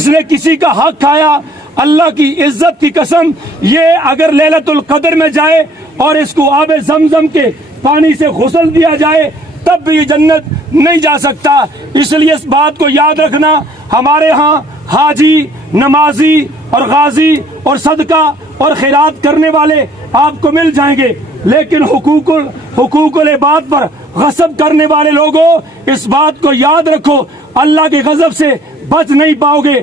جس نے کسی کا حق کھایا، اللہ کی عزت کی قسم، یہ اگر لیلۃ القدر میں جائے اور اس کو آب زمزم کے پانی سے غسل دیا جائے تب بھی یہ جنت نہیں جا سکتا۔ اس لیے اس بات کو یاد رکھنا، ہمارے ہاں حاجی، نمازی اور غازی اور صدقہ اور خیرات کرنے والے آپ کو مل جائیں گے، لیکن حقوق العباد پر غصب کرنے والے لوگوں اس بات کو یاد رکھو، اللہ کے غضب سے بچ نہیں پاؤ گے۔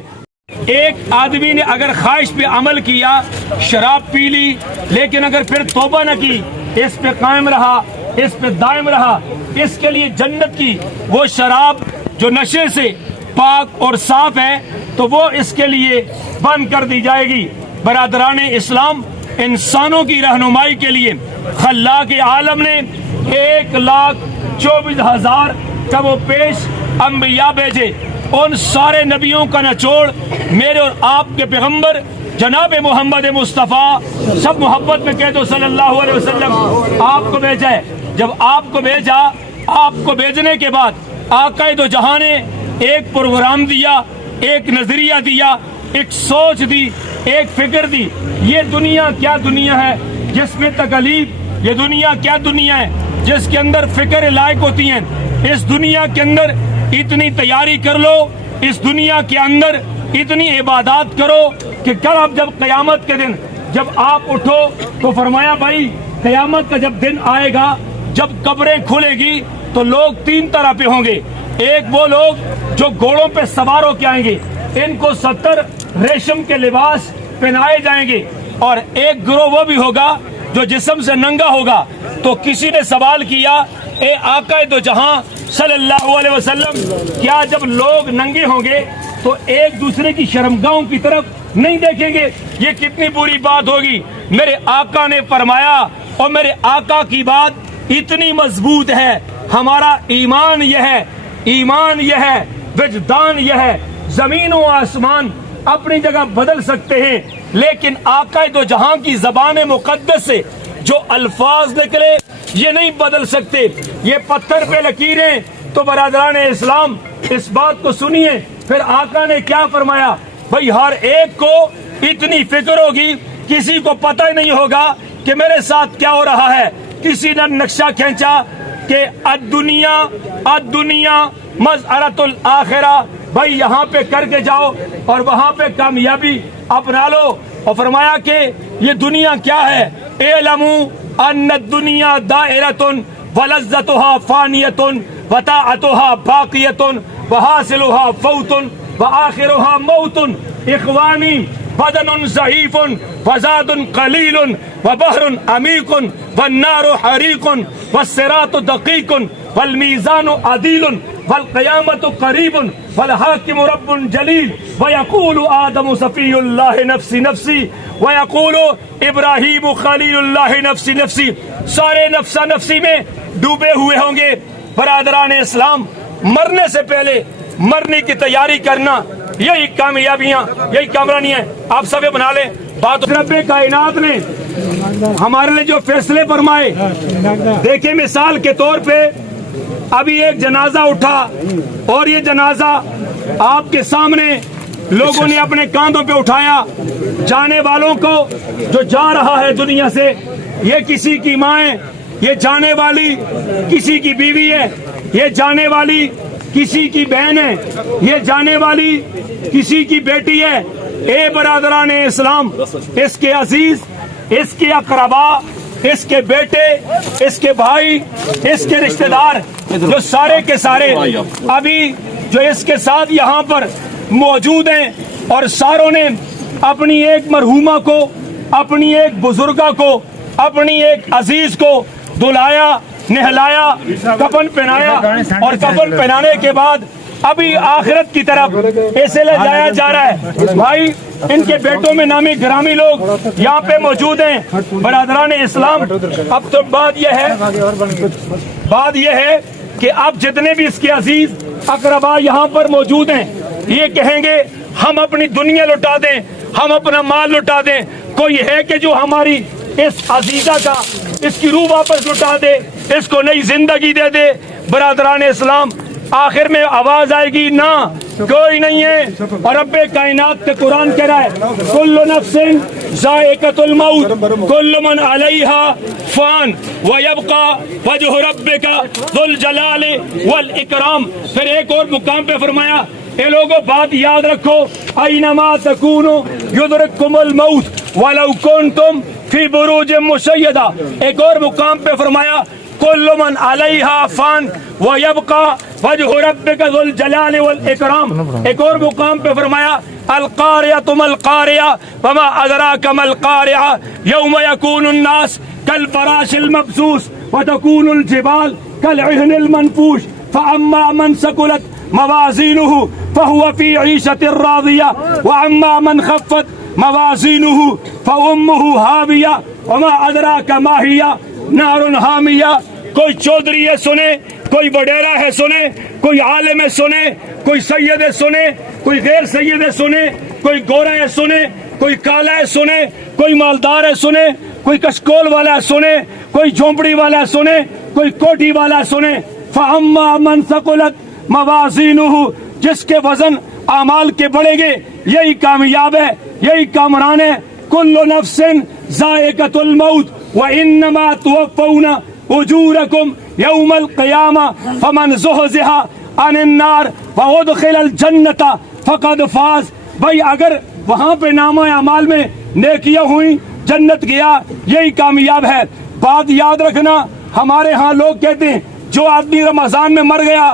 ایک آدمی نے اگر خواہش پہ عمل کیا، شراب پی لی، لیکن اگر پھر توبہ نہ کی، اس پہ قائم رہا، اس پہ دائم رہا، اس کے لیے جنت کی وہ شراب جو نشے سے پاک اور صاف ہے تو وہ اس کے لیے بند کر دی جائے گی۔ برادران اسلام، انسانوں کی رہنمائی کے لیے خلاق عالم نے 1,24,000 کا وہ پیش انبیاء بھیجے۔ ان سارے نبیوں کا نچوڑ میرے اور آپ کے پیغمبر جناب محمد مصطفیٰ، سب محبت میں کہہ دو صلی اللہ علیہ وسلم، آپ کو بھیجا ہے۔ جب آپ کو بھیجا، آپ کو بھیجنے کے بعد آقا دو جہاں نے ایک پروگرام دیا، ایک نظریہ دیا، ایک سوچ دی، ایک فکر دی۔ یہ دنیا کیا دنیا ہے جس میں تکلیف، یہ دنیا کیا دنیا ہے جس کے اندر فکر لائق ہوتی ہیں۔ اس دنیا کے اندر اتنی تیاری کر لو، اس دنیا کے اندر اتنی عبادات کرو کہ کل اب جب قیامت کے دن جب آپ اٹھو تو فرمایا بھائی قیامت کا جب دن آئے گا، جب قبریں کھلے گی تو لوگ 3 طرح پہ ہوں گے۔ ایک وہ لوگ جو گھوڑوں پہ سوار ہو کے آئیں گے، ان کو 70 ریشم کے لباس پہنائے جائیں گے، اور ایک گروہ وہ بھی ہوگا جو جسم سے ننگا ہوگا۔ تو کسی نے سوال کیا، اے آقا دو جہاں صلی اللہ علیہ وسلم، کیا جب لوگ ننگے ہوں گے تو ایک دوسرے کی شرمگاہوں کی طرف نہیں دیکھیں گے؟ یہ کتنی بری بات ہوگی۔ میرے آقا نے فرمایا، اور میرے آقا کی بات اتنی مضبوط ہے، ہمارا ایمان یہ ہے، ایمان یہ ہے، وجدان یہ ہے، زمین و آسمان اپنی جگہ بدل سکتے ہیں لیکن آقا دو جہاں کی زبان مقدس سے جو الفاظ نکلے یہ نہیں بدل سکتے۔ یہ پتھر پہ لکیریں۔ تو برادران اسلام اس بات کو سنیے، پھر آقا نے کیا فرمایا؟ بھئی ہر ایک کو اتنی فکر ہوگی، کسی کو پتہ ہی نہیں ہوگا کہ میرے ساتھ کیا ہو رہا ہے۔ کسی نے نقشہ کھینچا کہ الدنیا مزارۃ الآخرہ، بھائی یہاں پہ کر کے جاؤ اور وہاں پہ کامیابی اپنا لو، اور فرمایا کہ یہ دنیا کیا ہے؟ اعلموا ان الدنیا دائرۃ ولذتها فانیۃ وطاعتها باقیۃ وحاصلها فوت وآخرها موت۔ اخوانی، بدن ضعیف وزاد قلیل وبحر عمیق والنار حریق والصراط دقیق والمیزان عدیل والقیامت قریب والحاکم رب جلیل ویقول آدم صفی اللہ نفسی نفسی ویقول ابراہیم خلیل اللہ نفسی نفسی۔ سارے نفسا نفسی میں ڈوبے ہوئے ہوں گے۔ برادران اسلام، مرنے سے پہلے مرنے کی تیاری کرنا، یہی کامیابیاں، یہی کامرانی ہیں۔ آپ سب بنا لیں بات۔ رب کائنات نے ہمارے لیے جو فیصلے فرمائے، دیکھیں مثال کے طور پہ ابھی ایک جنازہ اٹھا اور یہ جنازہ آپ کے سامنے لوگوں نے اپنے کاندھوں پہ اٹھایا۔ جانے والوں کو جو جا رہا ہے دنیا سے، یہ کسی کی ماں ہے، یہ جانے والی کسی کی بیوی ہے، یہ جانے والی کسی کی بہن ہے، یہ جانے والی کسی کی بیٹی ہے۔ اے برادران اسلام، اس کے عزیز، اس کے اقربا، اس کے بیٹے، اس کے بھائی، اس کے رشتہ دار، جو سارے کے سارے ابھی جو اس کے ساتھ یہاں پر موجود ہیں، اور ساروں نے اپنی ایک مرحومہ کو، اپنی ایک بزرگہ کو، اپنی ایک عزیز کو دلایا، نہلایا، کفن پہنایا، اور کفن پہنانے کے بعد ابھی آخرت کی طرف اسے لے جایا جا رہا ہے۔ بھائی ان کے بیٹوں میں نامی گرامی لوگ یہاں پہ موجود ہیں۔ برادران اسلام، اب تو بات یہ ہے کہ اب جتنے بھی اس کے عزیز اقربا یہاں پر موجود ہیں، یہ کہیں گے ہم اپنی دنیا لٹا دیں، ہم اپنا مال لٹا دیں۔ کوئی ہے کہ جو ہماری اس عزیزہ کا، اس کی روح واپس لٹا دے، اس کو نئی زندگی دے دے؟ برادران اسلام، آخر میں آواز آئے گی، نہ کوئی نہیں ہے. اور رب کائنات کے قرآن کہہ رہا ہے کل نفس ذائقۃ الموت کل من علیہا فان ویبقى وجہ ربک ذو الجلال والاکرام. پھر ایک اور مقام پہ فرمایا اے لوگوں بات یاد رکھو اینما تکونوا یدرککم الموت ولو کنتم فی بروج مشیدہ. ایک اور مقام پہ فرمایا کل من علیہا فان ویبقى وجہ ربک ذو الجلال والاکرام. ایک اور مقام پہ فرمایا القاریۃ ما القاریہ وما ادراک ما القاریہ یوم یکون الناس کالفراش المبثوث وتکون الجبال کالعہن المنفوش فاما من ثقلت موازینہ فهو فی عیشۃ راضیہ واما من خفت موازینہ فامہ ہاویہ وما ادراک ما ہی نار حامیہ. کوئی چودھری ہے سنے, کوئی وڈیرا ہے سنے, کوئی عالم ہے سنے, کوئی سید ہے سنے, کوئی غیر سید ہے سنے, کوئی گورا ہے سنے, کوئی کالا ہے سنے, کوئی مالدار ہے سنے, کوئی کشکول والا ہے سنے, کوئی جھونپڑی والا ہے سنے, کوئی کوٹھی والا ہے سنے. فَأَمَّا مَنْ ثَقُلَتْ مَوَازِينُهُ, جس کے وزن اعمال کے بڑھیں گے یہی کامیاب ہے, یہی کامران ہے. كُلُّ نَفْسٍ ذَائِقَةُ الْمَوْتِ وَإِنَّمَا تُوَفَّوْنَ أُجُورَكُمْ يَوْمَ الْقِيَامَةِ فَمَنْ زُحْزِحَ عَنِ النَّارِ وَأُدْخِلَ الْجَنَّةَ فَقَدْ فَازَ. بھائی اگر وہاں پہ نامہ اعمال میں نیکیاں ہوئیں جنت گیا یہی کامیاب ہے. بات یاد رکھنا ہمارے ہاں لوگ کہتے ہیں جو آدمی رمضان میں مر گیا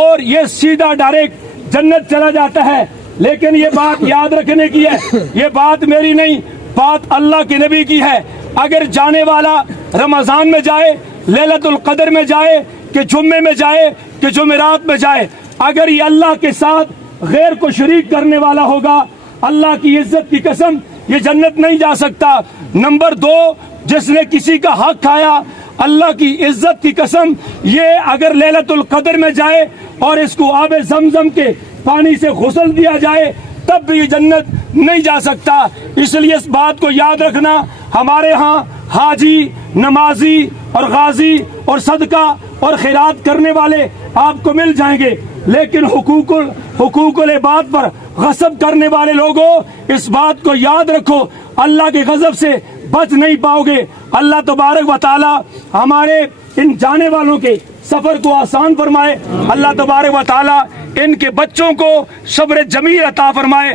اور یہ سیدھا ڈائریکٹ جنت چلا جاتا ہے, لیکن یہ بات یاد رکھنے کی ہے, یہ بات میری نہیں, بات اللہ کے نبی کی ہے. اگر جانے والا رمضان میں جائے, لیلۃ القدر میں جائے, کہ جمعے میں جائے, کہ جمعرات میں جائے, اگر یہ اللہ کے ساتھ غیر کو شریک کرنے والا ہوگا اللہ کی عزت کی قسم یہ جنت نہیں جا سکتا. نمبر 2, جس نے کسی کا حق کھایا اللہ کی عزت کی قسم یہ اگر لیلۃ القدر میں جائے اور اس کو آب زمزم کے پانی سے غسل دیا جائے تب بھی یہ جنت نہیں جا سکتا. اس لیے اس بات کو یاد رکھنا ہمارے ہاں حاجی, نمازی اور غازی اور صدقہ اور خیرات کرنے والے آپ کو مل جائیں گے, لیکن حقوق العباد پر غصب کرنے والے لوگوں اس بات کو یاد رکھو اللہ کے غضب سے بچ نہیں پاؤ گے. اللہ تبارک و تعالی ہمارے ان جانے والوں کے سفر کو آسان فرمائے. اللہ تبارک و تعالی ان کے بچوں کو صبر جمیل عطا فرمائے.